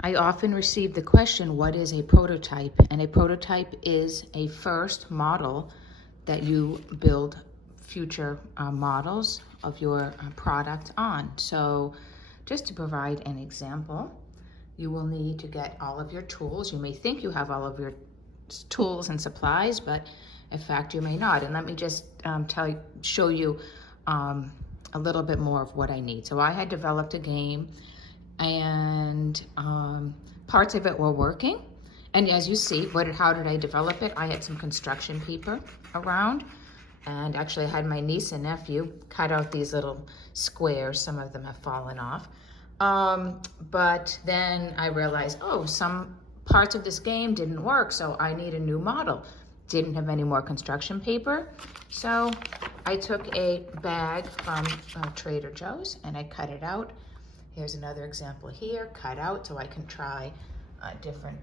I often receive the question, what is a prototype? And a prototype is a first model that you build future models of your product on. So just to provide an example, you will need to get all of your tools. You may think you have all of your tools and supplies, but in fact you may not. And let me just show you a little bit more of what I need. So I had developed a game, and parts of it were working. And as you see, how did I develop it? I had some construction paper around, and actually I had my niece and nephew cut out these little squares. Some of them have fallen off. But then I realized, oh, some parts of this game didn't work, so I need a new model. Didn't have any more construction paper, so I took a bag from Trader Joe's and I cut it out. Here's another example here, cut out so I can try different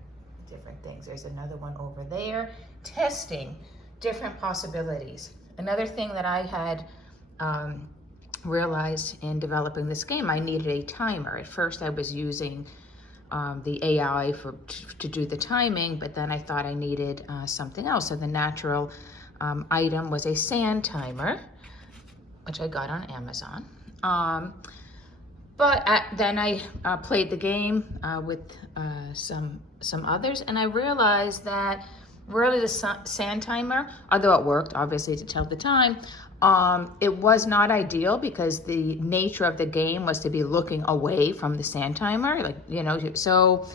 things. There's another one over there, testing different possibilities. Another thing that I had realized in developing this game, I needed a timer. At first I was using the AI to do the timing, but then I thought I needed something else. So the natural item was a sand timer, which I got on Amazon. Then I played the game with some others, and I realized that really the sand timer, although it worked obviously to tell the time, it was not ideal because the nature of the game was to be looking away from the sand timer, so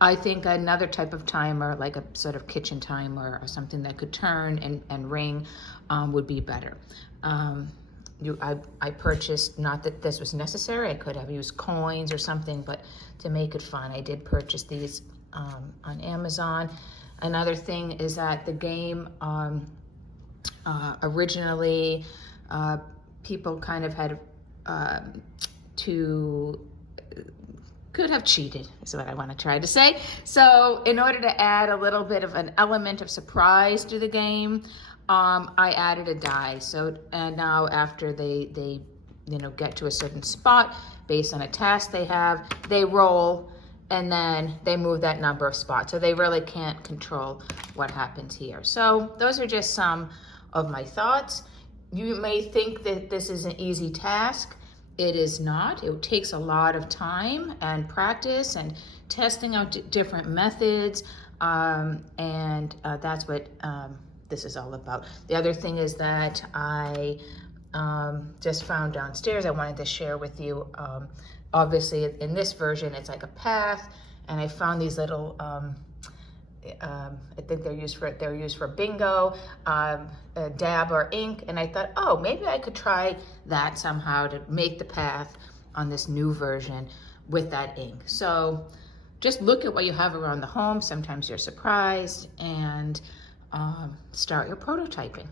I think another type of timer, like a sort of kitchen timer or something that could turn and ring, would be better. I purchased, not that this was necessary, I could have used coins or something, but to make it fun, I did purchase these on Amazon. Another thing is that the game, originally, people kind of had could have cheated, is what I want to try to say. So in order to add a little bit of an element of surprise to the game, I added a die. So, and now after they get to a certain spot based on a task they have, they roll and then they move that number of spots. So they really can't control what happens here. So those are just some of my thoughts. You may think that this is an easy task. It is not. It takes a lot of time and practice and testing out different methods. And that's what this is all about. The other thing is that I just found downstairs, I wanted to share with you. Obviously in this version, it's like a path, and I found these little, I think they're used for bingo, dab or ink, and I thought, oh, maybe I could try that somehow to make the path on this new version with that ink. So just look at what you have around the home. Sometimes you're surprised, and start your prototyping.